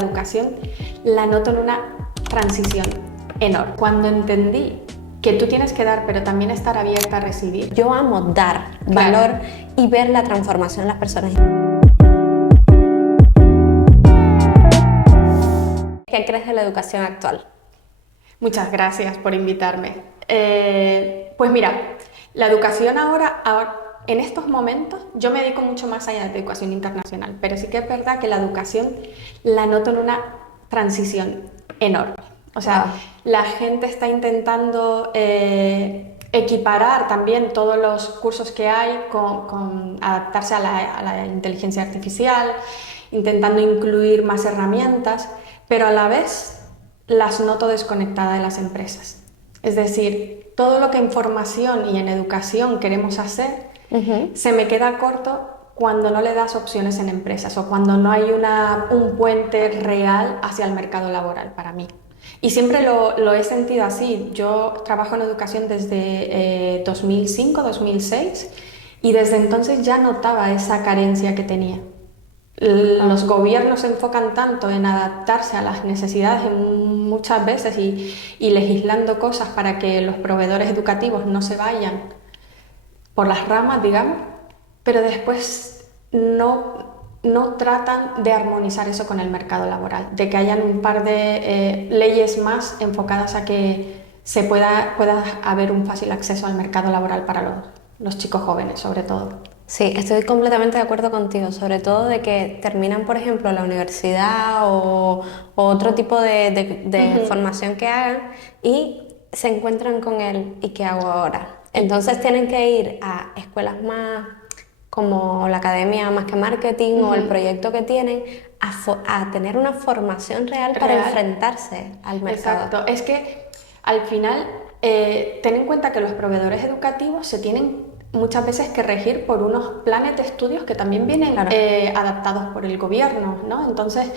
educación la noto en una transición enorme. Cuando entendí que tú tienes que dar, pero también estar abierta a recibir. Yo amo dar valor y ver la transformación en las personas. ¿Qué crees de la educación actual? Muchas gracias por invitarme. Pues mira, la educación ahora, en estos momentos, yo me dedico mucho más allá de educación internacional, pero sí que es verdad que la educación la noto en una transición enorme. O sea, la gente está intentando equiparar también todos los cursos que hay con adaptarse a la inteligencia artificial, intentando incluir más herramientas, pero a la vez las noto desconectadas de las empresas. Es decir, todo lo que en formación y en educación queremos hacer se me queda corto cuando no le das opciones en empresas o cuando no hay un puente real hacia el mercado laboral para mí. Y siempre lo he sentido así. Yo trabajo en educación desde 2005, 2006 y desde entonces ya notaba esa carencia que tenía. Los gobiernos se enfocan tanto en adaptarse a las necesidades muchas veces y legislando cosas para que los proveedores educativos no se vayan por las ramas, digamos, pero después no tratan de armonizar eso con el mercado laboral, de que hayan un par de leyes más enfocadas a que se pueda haber un fácil acceso al mercado laboral para los chicos jóvenes, sobre todo. Sí, estoy completamente de acuerdo contigo, sobre todo de que terminan, por ejemplo, la universidad o otro tipo de formación que hagan y se encuentran con él, ¿y qué hago ahora? Entonces tienen que ir a escuelas más como la academia Más que Marketing o el proyecto que tienen a tener una formación real para enfrentarse al mercado. Exacto, es que al final ten en cuenta que los proveedores educativos se tienen muchas veces que regir por unos planes de estudios que también vienen adaptados por el gobierno, ¿no? Entonces,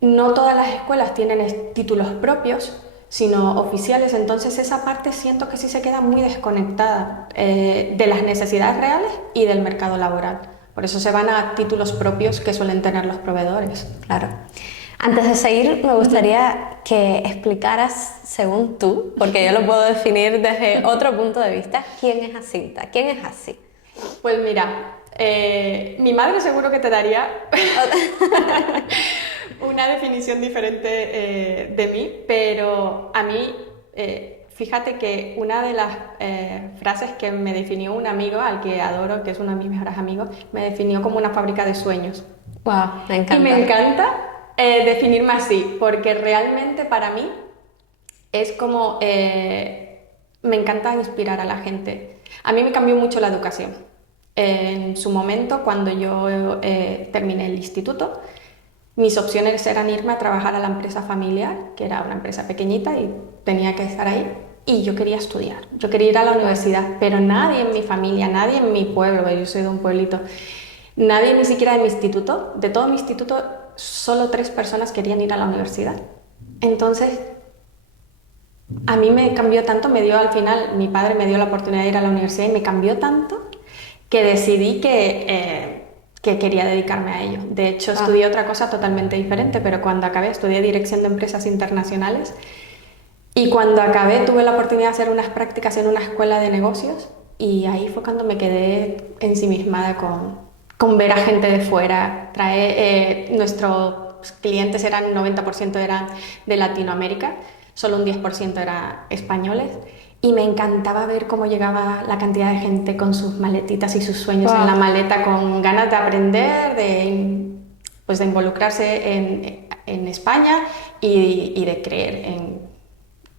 no todas las escuelas tienen títulos propios, sino oficiales, entonces esa parte siento que sí se queda muy desconectada de las necesidades reales y del mercado laboral. Por eso se van a títulos propios que suelen tener los proveedores. Claro. Antes de seguir, me gustaría que explicaras, según tú, porque yo lo puedo definir desde otro punto de vista, ¿quién es Jacinta? ¿Quién es Jasi? Pues mira, mi madre seguro que te daría una definición diferente de mí, pero a mí, fíjate que una de las frases que me definió un amigo, al que adoro, que es uno de mis mejores amigos, me definió como una fábrica de sueños. Wow, me encanta. Y me encanta definirme así, porque realmente para mí es como... me encanta inspirar a la gente. A mí me cambió mucho la educación. En su momento, cuando yo terminé el instituto, mis opciones eran irme a trabajar a la empresa familiar, que era una empresa pequeñita y tenía que estar ahí. Y yo quería estudiar, yo quería ir a la universidad, pero nadie en mi familia, nadie en mi pueblo, yo soy de un pueblito, nadie ni siquiera de mi instituto, de todo mi instituto, solo 3 personas querían ir a la universidad. Entonces, a mí me cambió tanto, al final, mi padre me dio la oportunidad de ir a la universidad y me cambió tanto que decidí que quería dedicarme a ello. De hecho, estudié otra cosa totalmente diferente, pero cuando acabé estudié Dirección de Empresas Internacionales y cuando acabé tuve la oportunidad de hacer unas prácticas en una escuela de negocios y ahí fue cuando me quedé ensimismada con ver a gente de fuera. Nuestros clientes eran, 90% eran de Latinoamérica, solo un 10% eran españoles. Y me encantaba ver cómo llegaba la cantidad de gente con sus maletitas y sus sueños en la maleta, con ganas de aprender, de involucrarse en España y de creer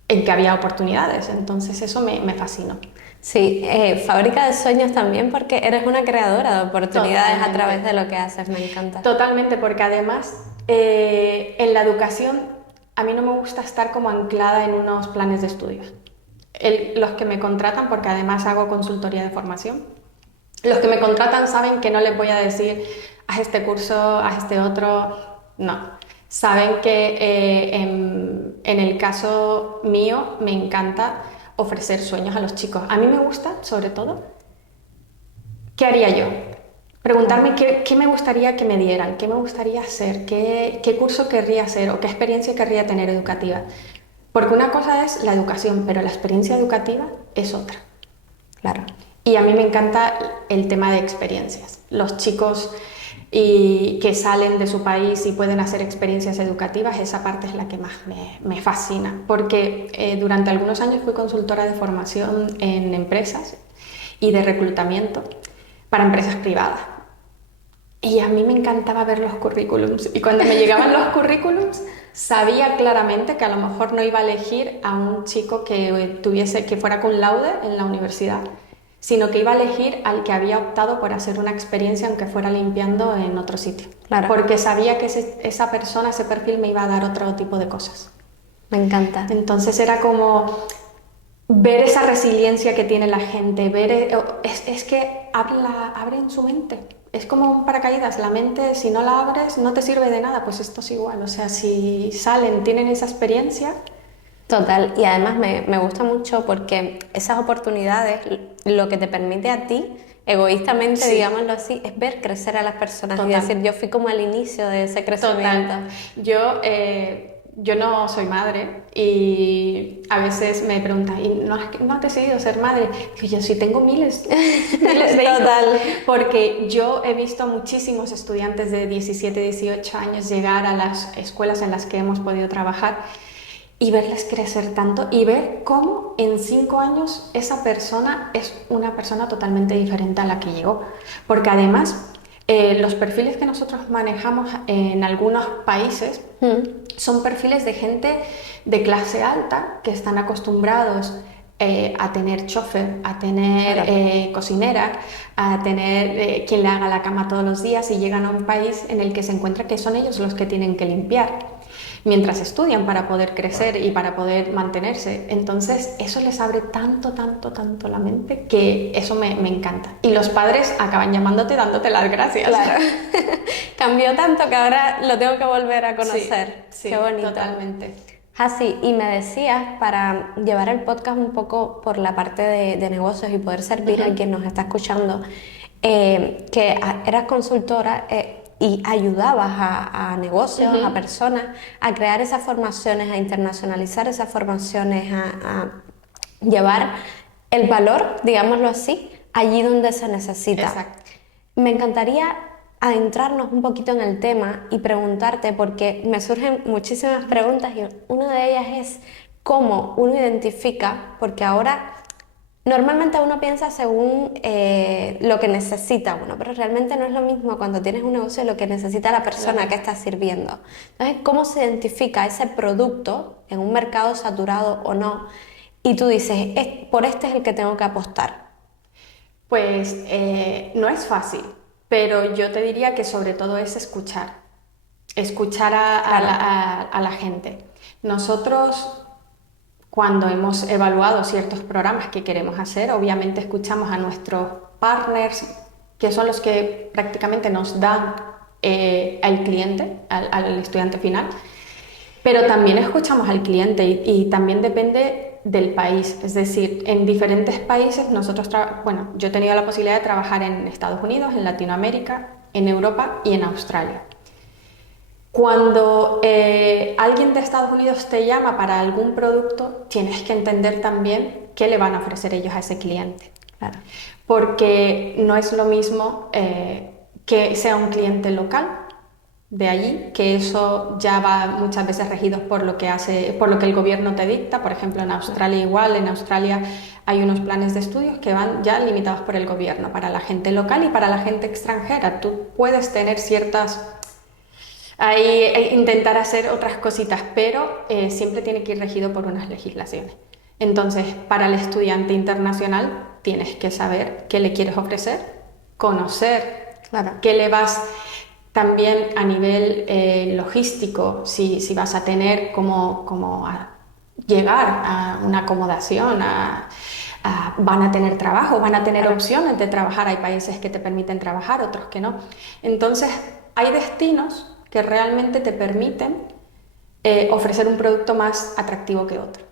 en que había oportunidades. Entonces eso me fascinó. Sí, fábrica de sueños también porque eres una creadora de oportunidades. Totalmente. A través de lo que haces, me encanta. Totalmente, porque además en la educación a mí no me gusta estar como anclada en unos planes de estudios. Los que me contratan, porque además hago consultoría de formación, los que me contratan saben que no les voy a decir haz este curso, haz este otro, no. Saben que en el caso mío me encanta ofrecer sueños a los chicos. A mí me gusta, sobre todo, ¿qué haría yo? Preguntarme qué me gustaría que me dieran, qué me gustaría hacer, qué curso querría hacer o qué experiencia querría tener educativa. Porque una cosa es la educación, pero la experiencia educativa es otra. Claro. Y a mí me encanta el tema de experiencias. Los chicos que salen de su país y pueden hacer experiencias educativas, esa parte es la que más me fascina. Porque durante algunos años fui consultora de formación en empresas y de reclutamiento para empresas privadas. Y a mí me encantaba ver los currículums. Y cuando me llegaban los currículums, sabía claramente que a lo mejor no iba a elegir a un chico que fuera cum laude en la universidad, sino que iba a elegir al que había optado por hacer una experiencia aunque fuera limpiando en otro sitio. Claro. Porque sabía que esa persona, ese perfil me iba a dar otro tipo de cosas. Me encanta. Entonces era como ver esa resiliencia que tiene la gente, es que abren su mente. Es como un paracaídas, la mente si no la abres no te sirve de nada, pues esto es igual, o sea, si salen, tienen esa experiencia. Total, y además me gusta mucho porque esas oportunidades lo que te permite a ti, egoístamente, Sí. digámoslo así, es ver crecer a las personas. Total. Y decir, yo fui como al inicio de ese crecimiento. Total. Yo no soy madre y a veces me preguntan, ¿y no has decidido ser madre? Digo, yo sí tengo miles de hijos. Total. Porque yo he visto a muchísimos estudiantes de 17, 18 años llegar a las escuelas en las que hemos podido trabajar y verles crecer tanto y ver cómo en 5 años esa persona es una persona totalmente diferente a la que llegó. Porque además los perfiles que nosotros manejamos en algunos países son perfiles de gente de clase alta que están acostumbrados a tener chofer, a tener Claro. cocinera, a tener quien le haga la cama todos los días y llegan a un país en el que se encuentra que son ellos los que tienen que limpiar mientras estudian para poder crecer y para poder mantenerse. Entonces eso les abre tanto, tanto, tanto la mente que eso me encanta. Y los padres acaban llamándote dándote las gracias. Claro. Cambió tanto que ahora lo tengo que volver a conocer. Sí, Qué bonito. totalmente. Así, y me decías, para llevar el podcast un poco por la parte de negocios y poder servir a quien nos está escuchando, que eras consultora y ayudabas a negocios, a personas, a crear esas formaciones, a internacionalizar esas formaciones, a llevar el valor, digámoslo así, allí donde se necesita. Exacto. Me encantaría adentrarnos un poquito en el tema y preguntarte, porque me surgen muchísimas preguntas y una de ellas es cómo uno identifica, porque ahora normalmente uno piensa según lo que necesita uno, pero realmente no es lo mismo cuando tienes un negocio lo que necesita la persona Claro. que está sirviendo. Entonces, ¿cómo se identifica ese producto en un mercado saturado o no? Y tú dices, por este es el que tengo que apostar. Pues no es fácil, pero yo te diría que sobre todo es escuchar a la gente. Nosotros, cuando hemos evaluado ciertos programas que queremos hacer, obviamente escuchamos a nuestros partners, que son los que prácticamente nos dan al cliente, al estudiante final, pero también escuchamos al cliente y también depende del país. Es decir, en diferentes países yo he tenido la posibilidad de trabajar en Estados Unidos, en Latinoamérica, en Europa y en Australia. Cuando alguien de Estados Unidos te llama para algún producto, tienes que entender también qué le van a ofrecer ellos a ese cliente. Claro. Porque no es lo mismo que sea un cliente local de allí, que eso ya va muchas veces regido por lo que el gobierno te dicta. Por ejemplo, en Australia igual, en Australia hay unos planes de estudios que van ya limitados por el gobierno para la gente local y para la gente extranjera. Tú puedes tener intentar hacer otras cositas, pero siempre tiene que ir regido por unas legislaciones. Entonces, para el estudiante internacional tienes que saber qué le quieres ofrecer, conocer qué le vas también a nivel logístico, si vas a tener como llegar a una acomodación, van a tener trabajo, van a tener opciones de trabajar. Hay países que te permiten trabajar, otros que no. Entonces, hay destinos que realmente te permiten ofrecer un producto más atractivo que otro.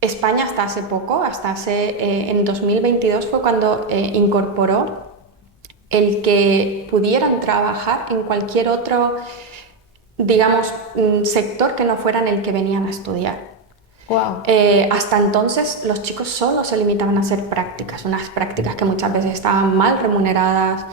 España hasta hace poco, en 2022 fue cuando incorporó el que pudieran trabajar en cualquier otro, digamos, sector que no fuera en el que venían a estudiar. Wow. Hasta entonces los chicos solo se limitaban a hacer prácticas, unas prácticas que muchas veces estaban mal remuneradas,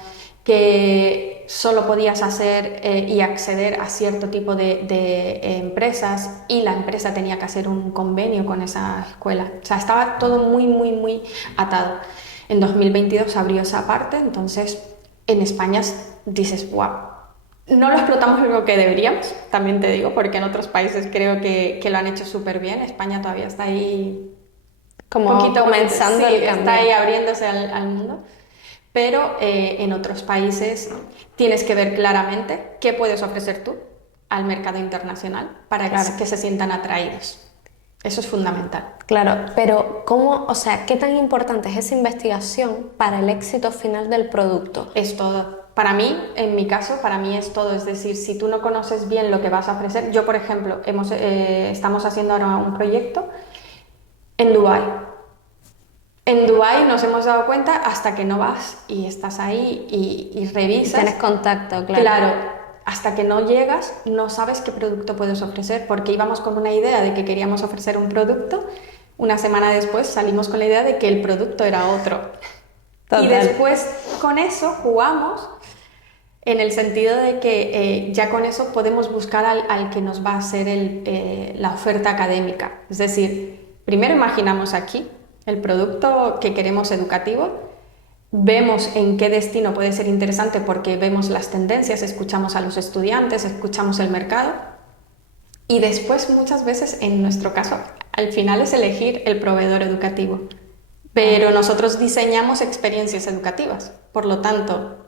que solo podías hacer y acceder a cierto tipo de empresas y la empresa tenía que hacer un convenio con esa escuela. O sea, estaba todo muy, muy, muy atado. En 2022 abrió esa parte, entonces en España dices, wow. No lo explotamos lo que deberíamos, también te digo, porque en otros países creo que lo han hecho súper bien. España todavía está ahí Como poquito comenzando sí, el cambio. está ahí abriéndose al mundo. Pero en otros países tienes que ver claramente qué puedes ofrecer tú al mercado internacional para Claro. que se sientan atraídos. Eso es fundamental. Claro, pero ¿cómo, o sea, qué tan importante es esa investigación para el éxito final del producto? Es todo. Para mí, en mi caso, para mí es todo. Es decir, si tú no conoces bien lo que vas a ofrecer, yo, por ejemplo, estamos haciendo ahora un proyecto en Dubái. En Dubái nos hemos dado cuenta hasta que no vas y estás ahí y revisas. Tienes contacto, claro. Claro, hasta que no llegas no sabes qué producto puedes ofrecer, porque íbamos con una idea de que queríamos ofrecer un producto, una semana después salimos con la idea de que el producto era otro. Total. Y después con eso jugamos en el sentido de que ya con eso podemos buscar al que nos va a hacer la oferta académica. Es decir, primero imaginamos aquí el producto que queremos educativo, vemos en qué destino puede ser interesante porque vemos las tendencias, escuchamos a los estudiantes, escuchamos el mercado y después muchas veces, en nuestro caso, al final es elegir el proveedor educativo. Pero nosotros diseñamos experiencias educativas, por lo tanto,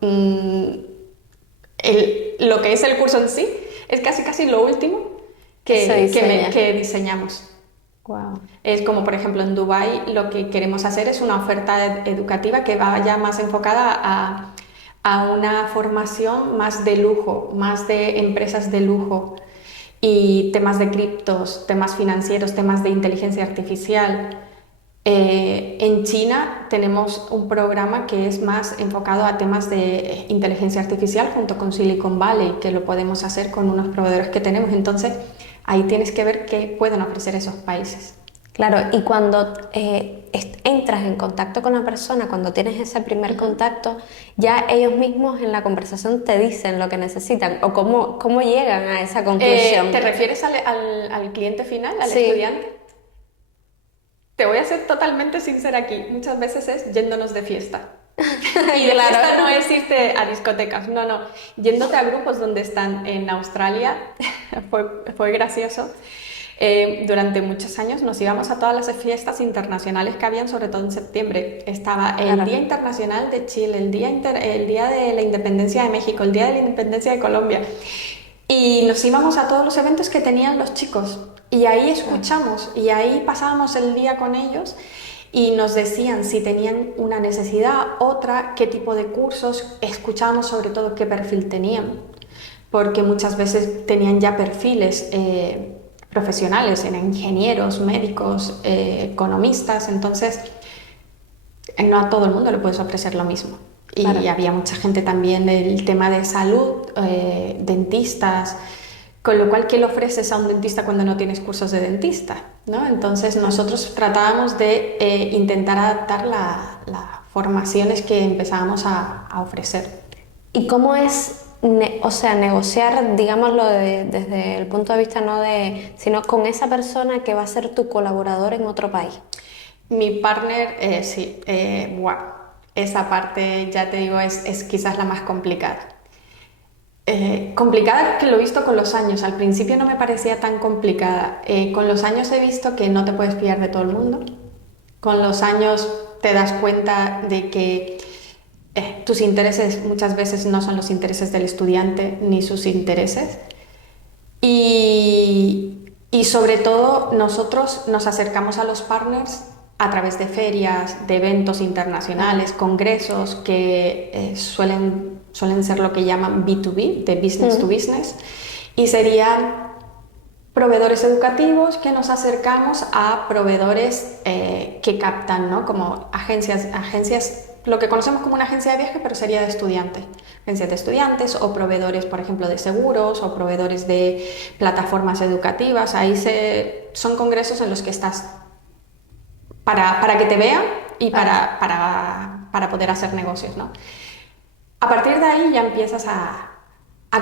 lo que es el curso en sí es casi lo último que diseñamos. Wow. Es como, por ejemplo, en Dubái lo que queremos hacer es una oferta educativa que vaya más enfocada a una formación más de lujo, más de empresas de lujo y temas de criptos, temas financieros, temas de inteligencia artificial. En China tenemos un programa que es más enfocado a temas de inteligencia artificial junto con Silicon Valley, que lo podemos hacer con unos proveedores que tenemos. Entonces, ahí tienes que ver qué pueden ofrecer esos países. Claro, y cuando entras en contacto con la persona, cuando tienes ese primer contacto, ya ellos mismos en la conversación te dicen lo que necesitan o cómo llegan a esa conclusión. ¿Te refieres al cliente final, al Sí. estudiante? Te voy a ser totalmente sincera aquí. Muchas veces es yéndonos de fiesta. Y de Claro. fiesta no es irte a discotecas, no. Yéndote a grupos donde están en Australia, fue gracioso. Durante muchos años nos íbamos a todas las fiestas internacionales que habían, sobre todo en septiembre. Estaba el Claro. Día Internacional de Chile, el Día de la Independencia de México, el Día de la Independencia de Colombia. Y nos íbamos a todos los eventos que tenían los chicos. Y ahí escuchamos, y ahí pasábamos el día con ellos y nos decían si tenían una necesidad, otra, qué tipo de cursos, escuchábamos sobre todo qué perfil tenían, porque muchas veces tenían ya perfiles profesionales, eran ingenieros, médicos, economistas, entonces no a todo el mundo le puedes ofrecer lo mismo. Y Claro. había mucha gente también del tema de salud, dentistas, con lo cual, ¿qué le ofreces a un dentista cuando no tienes cursos de dentista? ¿No? Entonces nosotros tratábamos de intentar adaptar las formaciones que empezábamos a ofrecer. ¿Y cómo es, o sea, negociar, digámoslo, desde el punto de vista no sino con esa persona que va a ser tu colaborador en otro país? Mi partner, sí, wow, esa parte, ya te digo, es quizás la más complicada. Complicada que lo he visto con los años. Al principio no me parecía tan complicada. Con los años he visto que no te puedes fiar de todo el mundo. Con los años te das cuenta de que tus intereses muchas veces no son los intereses del estudiante ni sus intereses. Y sobre todo nosotros nos acercamos a los partners a través de ferias, de eventos internacionales, congresos que suelen ser lo que llaman B2B, de business to business, y serían proveedores educativos que nos acercamos a proveedores que captan, ¿no? Como agencias lo que conocemos como una agencia de viaje, pero sería de estudiantes. Agencias de estudiantes o proveedores, por ejemplo, de seguros o proveedores de plataformas educativas. Son congresos en los que estás para que te vean y para poder hacer negocios, ¿no? A partir de ahí ya empiezas a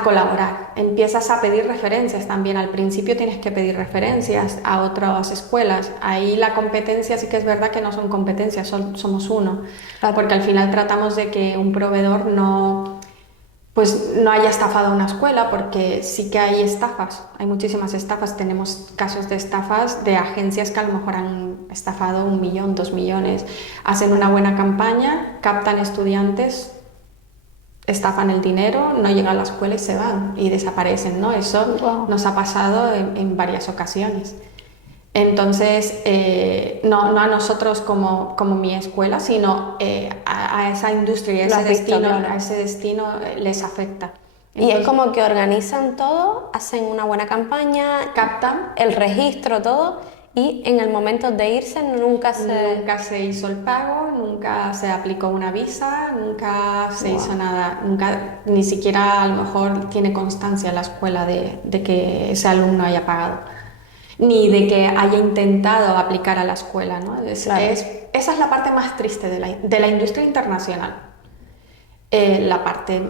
colaborar, empiezas a pedir referencias también. Al principio tienes que pedir referencias a otras escuelas. Ahí la competencia sí que es verdad que no son competencias, somos uno. Claro. Porque al final tratamos de que un proveedor no haya estafado a una escuela, porque sí que hay estafas, hay muchísimas estafas. Tenemos casos de estafas de agencias que a lo mejor han estafado 1 millón, 2 millones, hacen una buena campaña, captan estudiantes, estafan el dinero, no llegan a la escuela y se van y desaparecen, ¿no? Eso Wow. nos ha pasado en varias ocasiones. Entonces, no a nosotros como mi escuela, sino a esa industria, Lo has visto, claro. a ese destino les afecta. Y Entonces, es como que organizan todo, hacen una buena campaña, captan, el registro, todo, y en el momento de irse nunca se hizo el pago, nunca se aplicó una visa, nunca se Wow. hizo nada, nunca, ni siquiera a lo mejor tiene constancia la escuela de que ese alumno haya pagado, ni de que haya intentado aplicar a la escuela, ¿no? Claro. Esa es la parte más triste de la industria internacional. La parte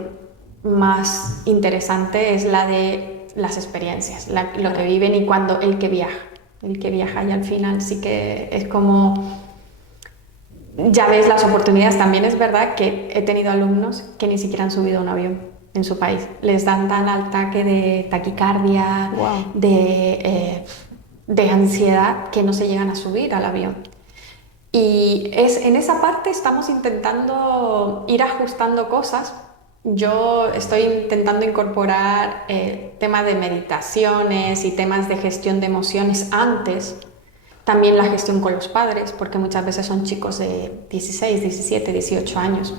más interesante es la de las experiencias, lo que viven y cuando el que viaja y al final sí que es como, ya ves las oportunidades. También es verdad que he tenido alumnos que ni siquiera han subido a un avión en su país, les dan tan ataque de taquicardia, Wow. de ansiedad, que no se llegan a subir al avión. Y en esa parte estamos intentando ir ajustando cosas. Yo estoy intentando incorporar temas de meditaciones y temas de gestión de emociones antes. También la gestión con los padres, porque muchas veces son chicos de 16, 17, 18 años.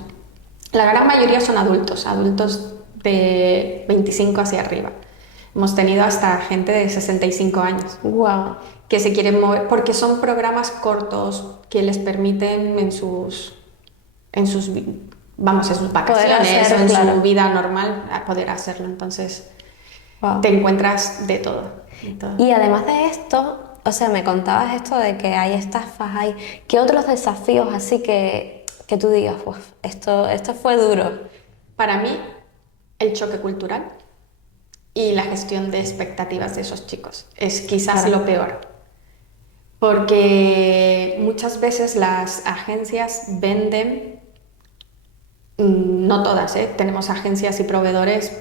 La gran mayoría son adultos de 25 hacia arriba. Hemos tenido hasta gente de 65 años. Wow. Que se quieren mover, porque son programas cortos que les permiten en sus vacaciones o en su vida normal a poder hacerlo. Entonces, Wow. te encuentras de todo. Y además de esto, o sea, me contabas esto de que hay estafas, ¿qué otros desafíos así que tú digas, "Uf, esto fue duro"? Para mí, el choque cultural y la gestión de expectativas de esos chicos es quizás Claro. lo peor. Porque muchas veces las agencias venden, no todas, tenemos agencias y proveedores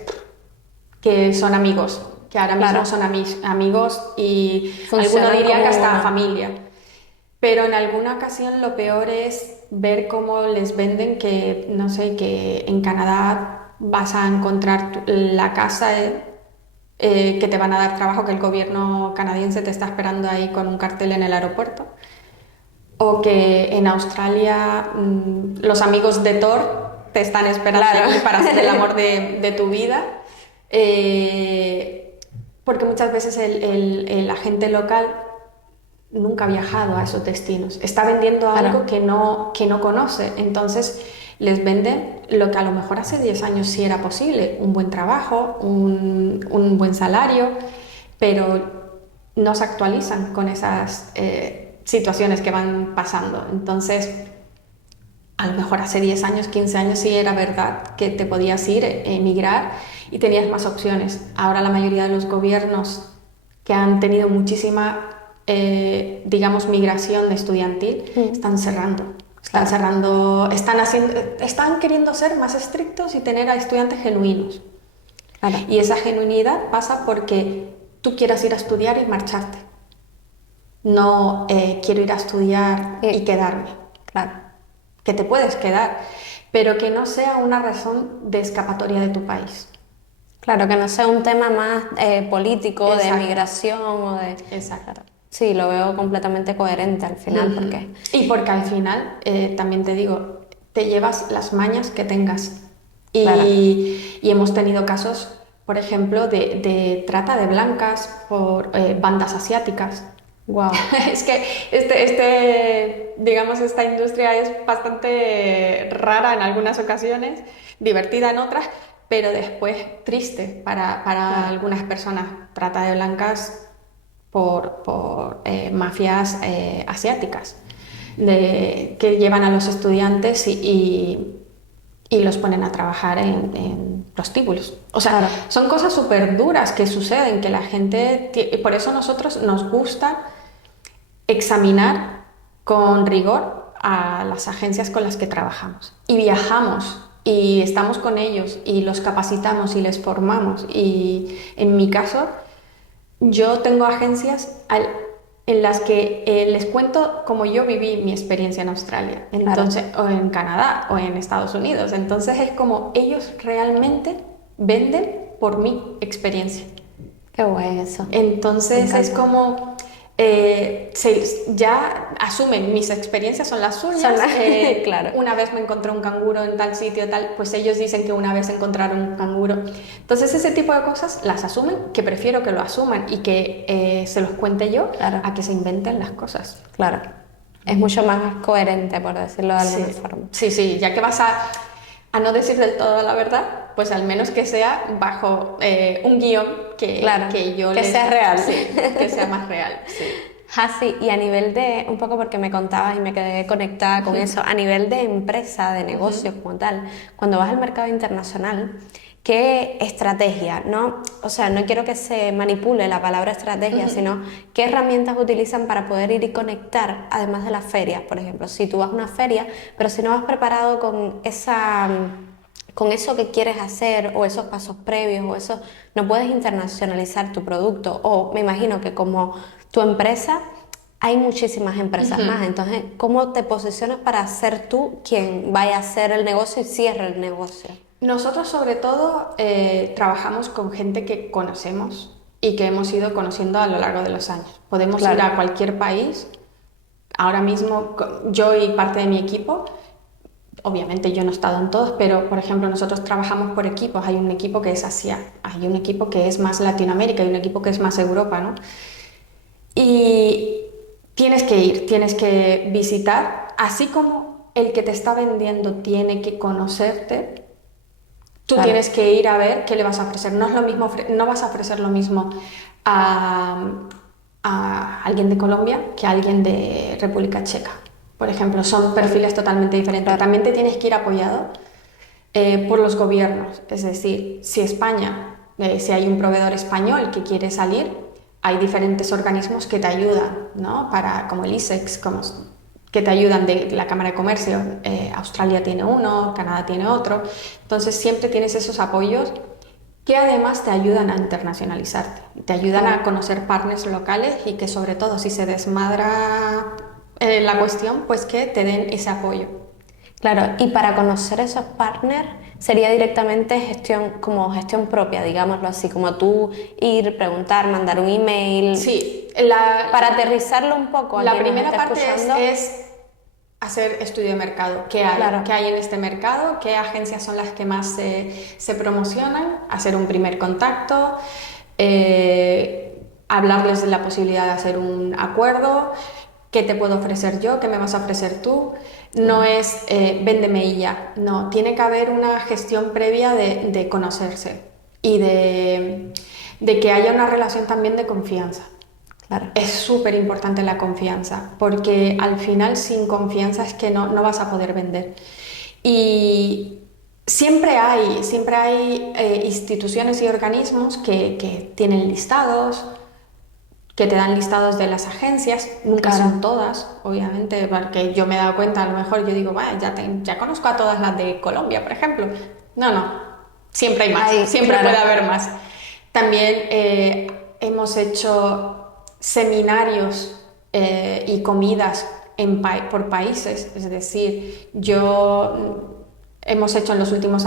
que son amigos, que ahora mismo Claro. son amigos y Funcionan alguno diría que como hasta una familia. Pero en alguna ocasión lo peor es ver cómo les venden que, no sé, que en Canadá vas a encontrar la casa que te van a dar trabajo, que el gobierno canadiense te está esperando ahí con un cartel en el aeropuerto. O que en Australia los amigos de Thor te están esperando Claro. ahí para hacer el amor de tu vida. Porque muchas veces el agente local nunca ha viajado a esos destinos. Está vendiendo algo que no conoce. Entonces les venden lo que a lo mejor hace 10 años sí era posible. Un buen trabajo, un buen salario, pero no se actualizan con esas situaciones que van pasando. Entonces, a lo mejor hace 10 años, 15 años sí era verdad que te podías ir, emigrar y tenías más opciones. Ahora la mayoría de los gobiernos que han tenido muchísima, digamos, migración estudiantil, están cerrando. Están queriendo ser más estrictos y tener a estudiantes genuinos. Claro. Y esa genuinidad pasa porque tú quieras ir a estudiar y marcharte. No quiero ir a estudiar y quedarme. Claro. Que te puedes quedar, pero que no sea una razón de escapatoria de tu país. Claro, que no sea un tema más político, Exacto. de migración o de... Exacto. Sí, lo veo completamente coherente al final, porque... Y porque al final, también te digo, te llevas las mañas que tengas. Y, Claro. y hemos tenido casos, por ejemplo, de trata de blancas por bandas asiáticas Wow. Es que digamos, esta industria es bastante rara en algunas ocasiones, divertida en otras, pero después triste para algunas personas. Trata de blancas por mafias asiáticas que llevan a los estudiantes y los ponen a trabajar en prostíbulos. O sea, Claro. son cosas súper duras que suceden, que la gente... Por eso a nosotros nos gusta examinar con rigor a las agencias con las que trabajamos. Y viajamos y estamos con ellos y los capacitamos y les formamos. Y en mi caso, yo tengo agencias en las que les cuento cómo yo viví mi experiencia en Australia, entonces, o en Canadá o en Estados Unidos. Entonces es como ellos realmente venden por mi experiencia. Qué guay eso. Entonces Me es encanta. como ya asumen mis experiencias son las suyas. Son las- claro. Una vez me encontré un canguro en tal sitio, tal, pues ellos dicen que una vez encontraron un canguro. Entonces ese tipo de cosas las asumen, que prefiero que lo asuman y que se los cuente yo Claro. a que se inventen las cosas. Claro. Es mucho más coherente, por decirlo de alguna Sí, forma. sí, ya que vas a no decir del todo la verdad, pues al menos que sea bajo un guión Claro, que yo que sea real. Sí, que sea más real, sí. Sí, y a nivel de, un poco porque me contabas y me quedé conectada con eso, a nivel de empresa, de negocio como tal, cuando vas al mercado internacional, ¿qué estrategia, no? O sea, no quiero que se manipule la palabra estrategia, sino qué herramientas utilizan para poder ir y conectar, además de las ferias, por ejemplo. Si tú vas a una feria, pero si no vas preparado con con eso que quieres hacer o esos pasos previos o eso, no puedes internacionalizar tu producto. O me imagino que como tu empresa, hay muchísimas empresas más. Entonces, ¿cómo te posicionas para ser tú quien vaya a hacer el negocio y cierre el negocio? Nosotros sobre todo trabajamos con gente que conocemos y que hemos ido conociendo a lo largo de los años. Podemos Claro. ir a cualquier país. Ahora mismo yo y parte de mi equipo, obviamente yo no he estado en todos, pero por ejemplo nosotros trabajamos por equipos. Hay un equipo que es Asia, hay un equipo que es más Latinoamérica y un equipo que es más Europa, ¿no? Y tienes que ir, tienes que visitar, así como el que te está vendiendo tiene que conocerte. Tú Claro. tienes que ir a ver qué le vas a ofrecer. No es lo mismo, no vas a ofrecer lo mismo a alguien de Colombia que a alguien de República Checa. Por ejemplo, son perfiles totalmente diferentes. Claro. También te tienes que ir apoyado por los gobiernos. Es decir, si España, si hay un proveedor español que quiere salir, hay diferentes organismos que te ayudan, ¿no? Como el ISEX, que te ayudan de la Cámara de Comercio. Australia tiene uno, Canadá tiene otro. Entonces siempre tienes esos apoyos que además te ayudan a internacionalizarte, te ayudan a conocer partners locales y que sobre todo si se desmadra la cuestión, pues que te den ese apoyo. Claro, y para conocer esos partners sería directamente gestión, como gestión propia, digámoslo así, como tú ir, preguntar, mandar un email. Sí, Para aterrizarlo un poco, a la quien nos primera está parte escuchando. es hacer estudio de mercado. ¿Qué hay? Claro. ¿Qué hay en este mercado? ¿Qué agencias son las que más se promocionan? Hacer un primer contacto, hablarles de la posibilidad de hacer un acuerdo. ¿Qué te puedo ofrecer yo? ¿Qué me vas a ofrecer tú? No es véndeme y ya. No, tiene que haber una gestión previa de conocerse y de que haya una relación también de confianza. Claro. Es súper importante la confianza, porque al final sin confianza es que no vas a poder vender. Y siempre hay instituciones y organismos que tienen listados, que te dan listados de las agencias, nunca Claro. son todas, obviamente, porque yo me he dado cuenta, a lo mejor yo digo, vaya, ya conozco a todas las de Colombia, por ejemplo. No, siempre hay más, siempre claro. puede haber más. También hemos hecho seminarios y comidas por países, es decir, hemos hecho en los últimos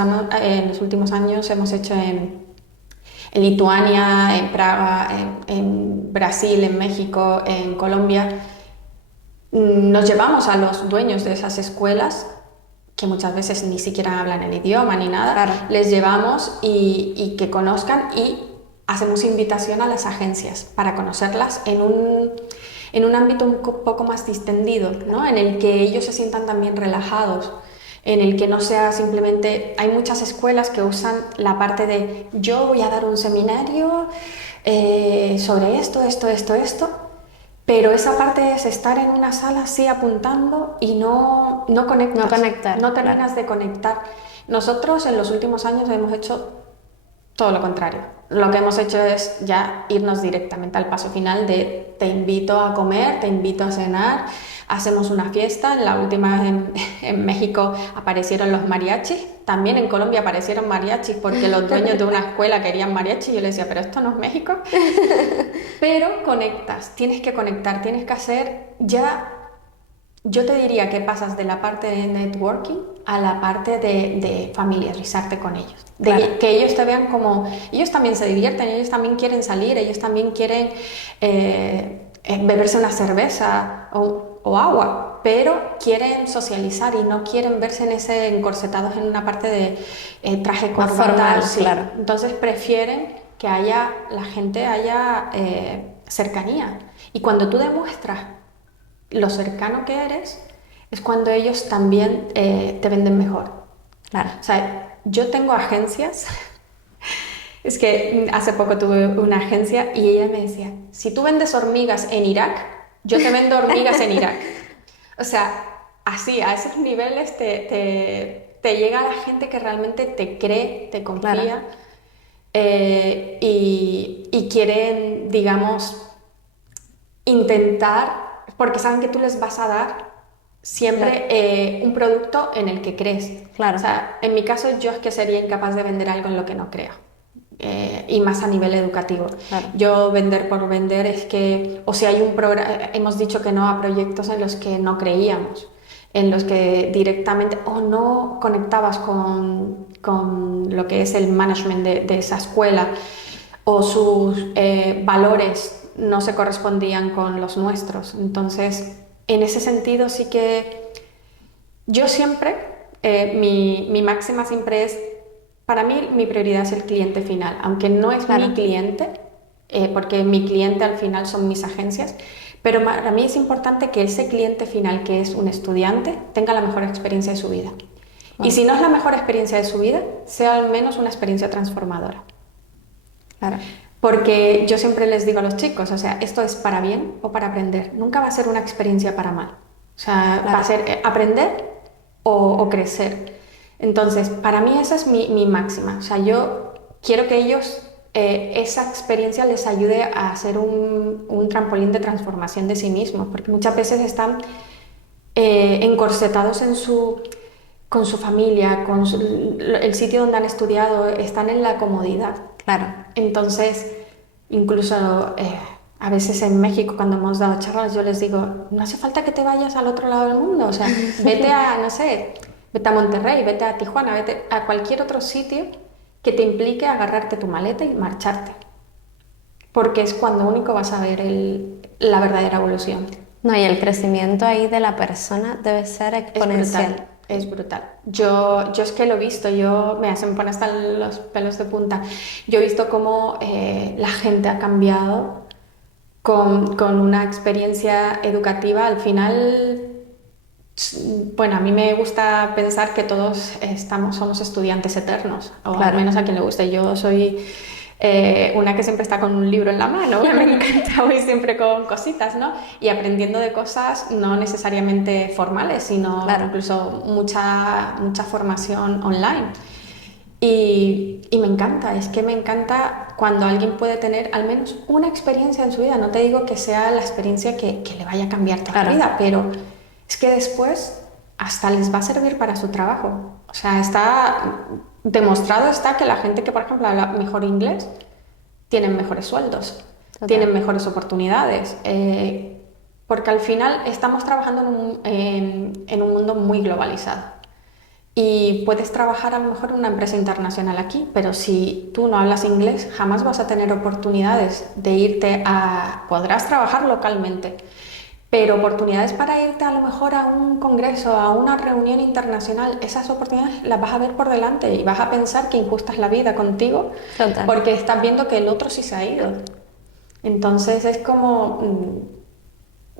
años hemos hecho en Lituania, en Praga, en Brasil, en México, en Colombia. Nos llevamos a los dueños de esas escuelas, que muchas veces ni siquiera hablan el idioma ni nada, Claro. les llevamos y que conozcan y hacemos invitación a las agencias para conocerlas en un ámbito un poco más distendido, ¿no? En el que ellos se sientan también relajados, en el que no sea simplemente... Hay muchas escuelas que usan la parte de yo voy a dar un seminario sobre esto, pero esa parte es estar en una sala así apuntando y no conectas, No conectar, no terminas de conectar. Nosotros en los últimos años hemos hecho todo lo contrario. Lo que hemos hecho es ya irnos directamente al paso final de te invito a comer, te invito a cenar, hacemos una fiesta. En la última en México aparecieron los mariachis, también en Colombia aparecieron mariachis porque los dueños de una escuela querían mariachis y yo les decía, pero esto no es México. Pero conectas, tienes que conectar, tienes que hacer ya... Yo te diría que pasas de la parte de networking a la parte de familiarizarte con ellos. De Claro. que ellos te vean como... Ellos también se divierten, ellos también quieren salir, ellos también quieren beberse una cerveza o agua, pero quieren socializar y no quieren verse en ese encorsetados en una parte de traje Más corbata. formal, Sí. claro. Entonces prefieren que haya, la gente haya cercanía. Y cuando tú demuestras lo cercano que eres, es cuando ellos también te venden mejor. Claro. O sea, yo tengo agencias, es que hace poco tuve una agencia y ella me decía, si tú vendes hormigas en Irak, yo te vendo hormigas en Irak. O sea, así, a esos niveles te llega la gente que realmente te cree, te confía. Claro. Y quieren, digamos, intentar, porque saben que tú les vas a dar siempre un producto en el que crees. Claro. O sea, en mi caso yo es que sería incapaz de vender algo en lo que no crea. Y más a nivel educativo. Claro. Yo vender por vender es que, o sea, hay un programa, hemos dicho que no a proyectos en los que no creíamos, en los que directamente o no conectabas con lo que es el management de esa escuela o sus valores no se correspondían con los nuestros. Entonces, en ese sentido sí que yo siempre, mi máxima siempre es, para mí mi prioridad es el cliente final, aunque no es Claro. mi cliente, porque mi cliente al final son mis agencias, pero para mí es importante que ese cliente final, que es un estudiante, tenga la mejor experiencia de su vida. Y si no es la mejor experiencia de su vida, sea al menos una experiencia transformadora. Claro. Porque yo siempre les digo a los chicos, o sea, esto es para bien o para aprender. Nunca va a ser una experiencia para mal. O sea, Claro. va a ser aprender o crecer. Entonces, para mí esa es mi máxima. O sea, yo quiero que ellos, esa experiencia les ayude a hacer un trampolín de transformación de sí mismos, porque muchas veces están encorsetados con su familia, el sitio donde han estudiado, están en la comodidad. Claro. Entonces, incluso a veces en México, cuando hemos dado charlas, yo les digo, no hace falta que te vayas al otro lado del mundo, o sea, vete a, no sé, vete a Monterrey, vete a Tijuana, vete a cualquier otro sitio que te implique agarrarte tu maleta y marcharte. Porque es cuando único vas a ver la verdadera evolución. No, y el crecimiento ahí de la persona debe ser exponencial. Es brutal. Yo es que lo he visto, se me pone hasta los pelos de punta. Yo he visto cómo la gente ha cambiado con una experiencia educativa. Al final, bueno, a mí me gusta pensar que todos somos estudiantes eternos, o Claro. al menos a quien le guste. Yo soy una que siempre está con un libro en la mano, me encanta, voy siempre con cositas, ¿no? Y aprendiendo de cosas no necesariamente formales, sino Claro. incluso mucha formación online. Y me encanta, es que me encanta cuando alguien puede tener al menos una experiencia en su vida. No te digo que sea la experiencia que le vaya a cambiar toda la Claro. vida, pero es que después hasta les va a servir para su trabajo. O sea, demostrado está que la gente que, por ejemplo, habla mejor inglés, tienen mejores sueldos, Total. tienen mejores oportunidades, porque al final estamos trabajando en un mundo muy globalizado. Y puedes trabajar a lo mejor en una empresa internacional aquí, pero si tú no hablas inglés, jamás vas a tener oportunidades de irte a... Podrás trabajar localmente, pero oportunidades para irte a lo mejor a un congreso, a una reunión internacional, esas oportunidades las vas a ver por delante y vas a pensar que injusta es la vida contigo. Total. Porque estás viendo que el otro sí se ha ido. Entonces es como...